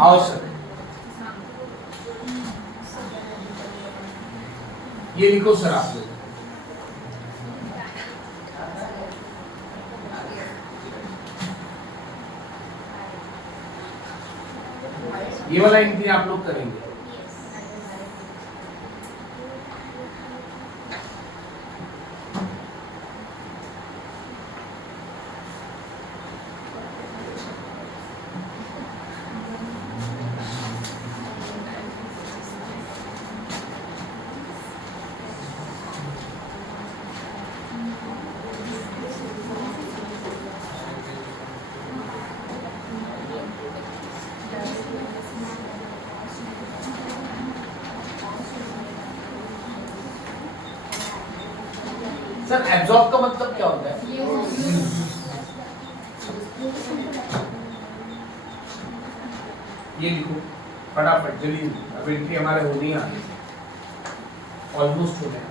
आओ सर, ये लिखो सर आप लोग। ये वाला एंट्री आप लोग करेंगे। सर एब्जॉर्ब का मतलब क्या होता है? ये लिखो फटाफट जल्दी, अब एंट्री हमारे होनी है, ऑलमोस्ट हो गया।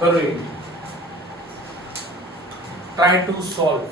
करो ये, ट्राई टू सॉल्व।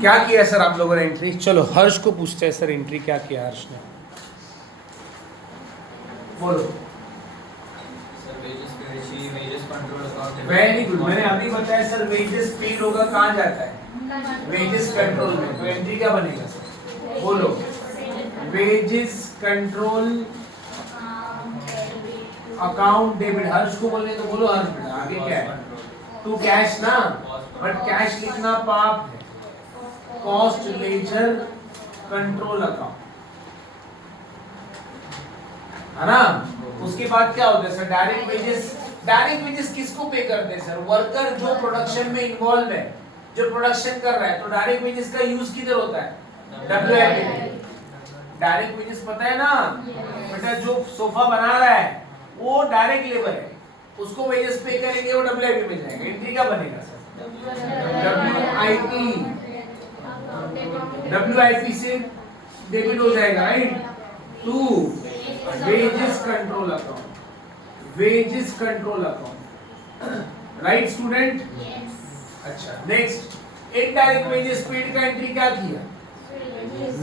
क्या किया सर आप लोगों ने एंट्री? चलो हर्ष को पूछते हैं सर, एंट्री क्या किया हर्ष ने, बोलो। सर पेजेस पे 6 वेरी गुड, मैंने अभी बताया सर वेजेस पेड होगा कहाँ जाता है, वेजेस कंट्रोल में, तो एंट्री क्या बनेगा सर, बोलो, वेजेस कंट्रोल अकाउंट डेबिट, हर्ष को बोलने तो बोलो हर्ष बेटा, आगे क्या है, टू कैश ना, बट कैश लिखना पाप है, कॉस्ट लेजर कंट्रोल अकाउंट, है ना। उसके बाद क्या होता है sir, direct wages, direct wages किसको पे करते हैं सर, वर्कर जो प्रोडक्शन में इन्वॉल्व है, जो प्रोडक्शन कर रहा है, तो डायरेक्ट वेजेस का यूज किधर होता है, डब्ल्यूआईपी। डायरेक्ट वेजेस पता है ना बेटा, जो सोफा बना रहा है वो डायरेक्ट लेबर है, उसको वेजेस पे करेंगे, वो डब्ल्यूआईपी में जाएगा, एंट्री क्या बनेगा सर, डब्ल्यूआईपी, डब्ल्यूआईपी से डेबिट हो जाएगा, right, to wages control account, wages control account, right student. अच्छा नेक्स्ट, इनडायरेक्ट वेजेस पेड का एंट्री क्या किया,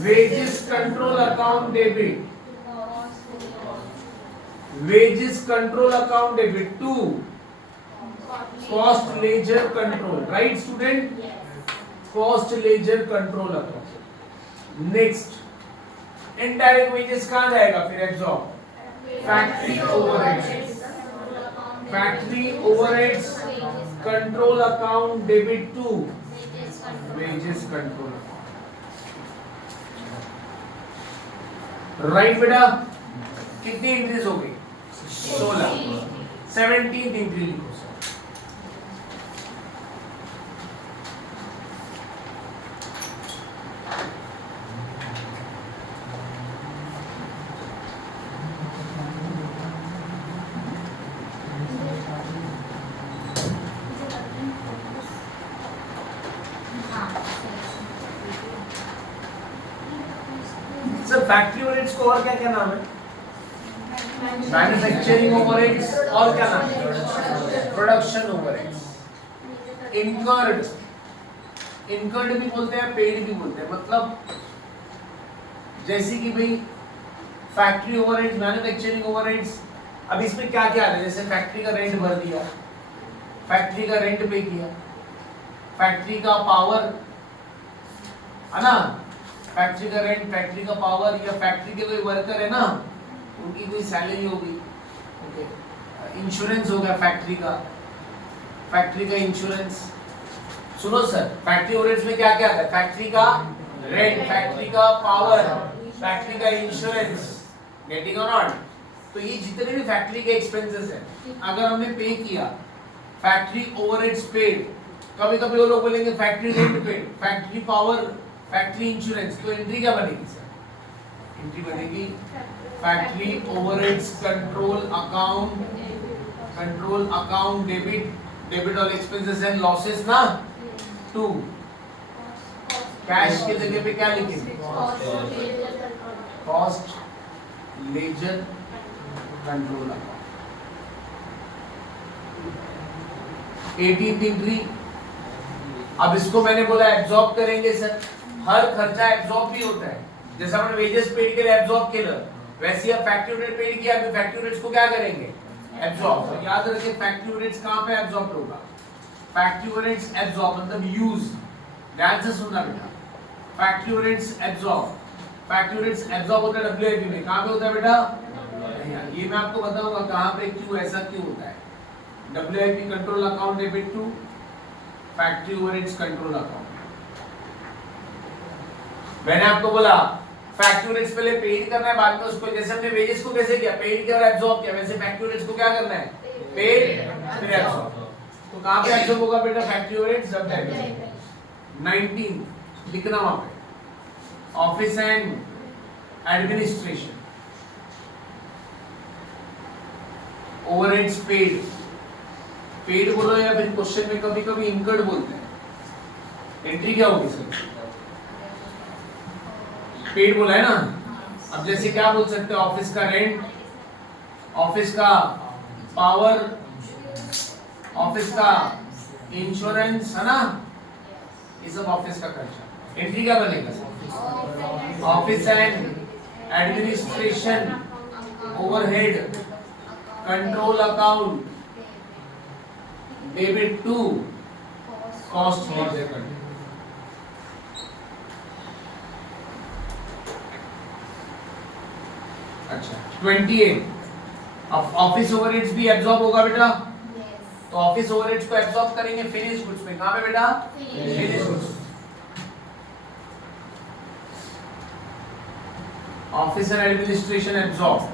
wages control account debit, wages control account debit to cost ledger control, right student, cost ledger control account. Next, indirect wages कहां जाएगा फिर, absorb, factory overheads, factory overheads control account debit to wages control account, right बेटा। कितनी entries हो गई, 16, 17th entry लिखो sir. Sir factory overheads को और क्या क्या नाम है, मैन्युफैक्चरिंग ओवरहेड्स, और क्या नाम है, प्रोडक्शन ओवरहेड्स, इनकर्ड, इनकर्ड भी बोलते हैं, पेड भी बोलते हैं, मतलब जैसे कि भाई फैक्ट्री ओवरहेड्स, मैन्युफैक्चरिंग ओवरहेड्स, अब इसमें क्या क्या है, जैसे फैक्ट्री का रेंट भर दिया, फैक्ट्री का रेंट पे किया, फैक्ट्री का पावर, है ना, फैक्ट्री का रेंट, फैक्ट्री का पावर, या फैक्ट्री के कोई वर्कर है ना, उनकी कोई सैलरी होगी, ओके, इंश्योरेंस हो गया फैक्ट्री का, फैक्ट्री का इंश्योरेंस। सुनो सर, फैक्ट्री ओवरहेड्स में क्या क्या आता है, फैक्ट्री का रेंट, फैक्ट्री का पावर, फैक्ट्री का इंश्योरेंस, गेटिंग और नॉट। तो ये जितने भी फैक्ट्री के एक्सपेंसेस हैं, अगर हमने पे किया, फैक्ट्री ओवरहेड्स पेड, कभी कभी वो लोग बोलेंगे factory rent paid, factory power, factory insurance, तो एंट्री क्या बनेगी सर, एंट्री बनेगी factory overheads control account debit, debit all expenses and losses ना, टू कैश के जगह पे क्या लिखेंगे, cost ledger control account. 18th entry, अब इसको मैंने बोला एब्जॉर्ब करेंगे सर, हर खर्चा एब्जॉर्ब भी होता है, जैसे हमने वेजेस पेड के लिए एब्जॉर्ब केलं, वैसे अब फैक्ट्री ओवरहेड पेड किया, अभी फैक्ट्री ओवरहेड्स को क्या करेंगे, एब्जॉर्ब। तो याद रखिए फैक्ट्री ओवरहेड्स कहां पे एब्जॉर्ब होगा, फैक्ट्री ओवरहेड्स एब्जॉर्ब मतलब यूज, ध्यान से सुनना बेटा, factory overheads absorb, factory overheads absorb होता है डब्ल्यूआईपी में, कहां पे होता है बेटा, ये मैं आपको बताऊंगा कहां पे क्यों ऐसा क्यों होता है, WIP control account debit to factory overheads control account. मैंने आपको बोला फैक्ट्री ओवरहेड्स पहले पेड करना है, बाद में उसको, जैसे हमने वेजेस को कैसे किया, पेड किया और एब्जॉर्ब किया, वैसे फैक्ट्री ओवरहेड्स को क्या करना है, पेड फिर एब्जॉर्ब। तो कहां पे एब्जॉर्ब होगा बेटा, फैक्ट्री ओवरहेड्स, डब्ल्यूआईपी। 19 लिखना वहां पे, office and administration overheads paid, paid बोलो या फिर क्वेश्चन में कभी कभी इनकर्ड बोलते हैं, एंट्री क्या होगी सर, पेड बोला है ना। अब जैसे क्या बोल सकते हैं, ऑफिस का रेंट, ऑफिस का पावर, ऑफिस का इंश्योरेंस, है ना, ये सब ऑफिस का खर्चा, एंट्री क्या बनेगा sir, office and administration overhead control account debit to cost for the country. अच्छा 28 अब ऑफिस ओवरहेड्स भी एब्जॉर्ब होगा बेटा, तो ऑफिस ओवरहेड्स को एब्जॉर्ब करेंगे फिनिश गुड्स में। कहां पे बेटा? Finish goods. Office and administration absorb,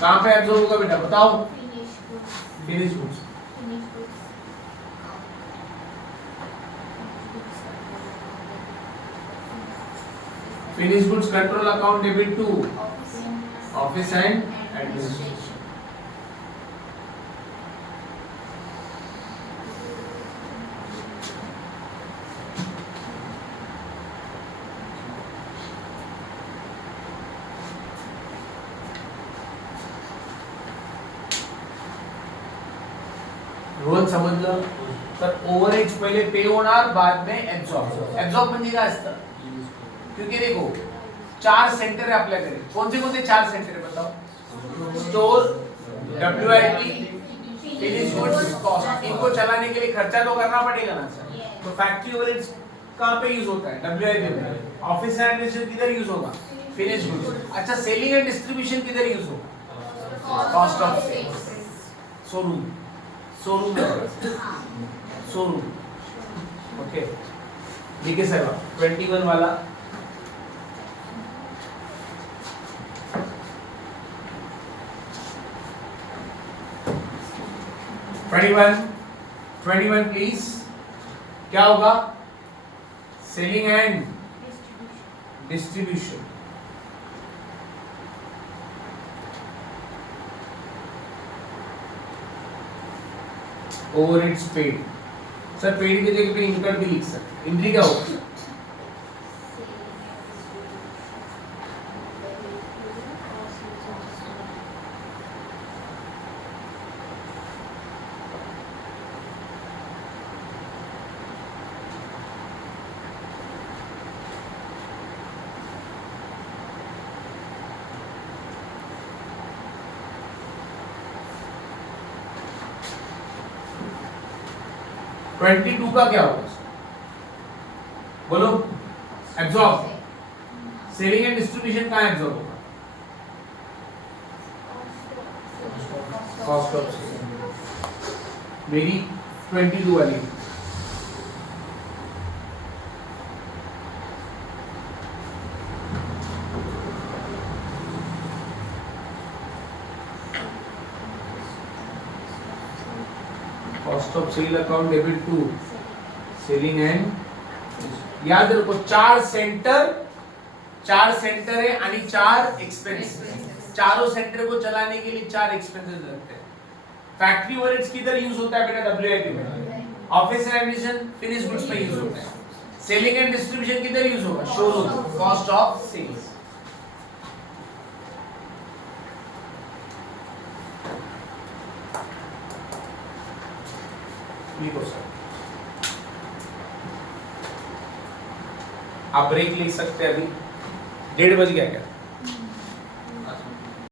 कहां पे एब्जॉर्ब होगा बेटा बताओ? Finish goods. Finish goods control account debit to office and administration. Role समजलं तर ओव्हरहेड्स पहिले पे होणार, बाद में एब्सॉर्ब। एब्सॉर्ब म्हणजे काय असतं? क्योंकि देखो 4 सेंटर है आपल्याकडे, कौन से 4 सेंटर है बताओ? Store, WIP, finish goods, cost. इनको चलाने के लिए खर्चा तो करना पड़ेगा ना सर। तो फैक्ट्री ओवरहेड्स कहां पे यूज होता है? WIP में। ऑफिस एंड एडमिनिस्ट्रेशन किधर यूज होगा? Finish goods. अच्छा सेलिंग एंड डिस्ट्रीब्यूशन किधर यूज होगा? Cost of sales. Showroom, showroom okay ठीक है सर। 21 वाला 21 प्लीज। क्या होगा? Selling and distribution. Overheads paid. Sir paid की जगह पे इनकम भी लिख सकते। इनकी क्या होगा? ट्वेंटी टू का क्या होगा? बोलो। एब्जॉर्ब। सेलिंग एंड डिस्ट्रीब्यूशन कहाँ एब्जॉर्ब होगा? Cost of selling. मेरी 22 वाली cost of sale account debit to selling and. याद रखो 4 सेंटर है आणि 4 एक्सपेंस। चारों सेंटर को चलाने के लिए 4 एक्सपेंसेस लगते हैं। फैक्ट्री ओवरहेड्स किधर यूज होता है बेटा? WIP में। Office and administration finish goods में यूज होता है। सेलिंग एंड डिस्ट्रीब्यूशन किधर यूज होगा? Showroom, cost of sales. लिखो सर। आप ब्रेक ले सकते हैं अभी, 1:30 बज गया क्या?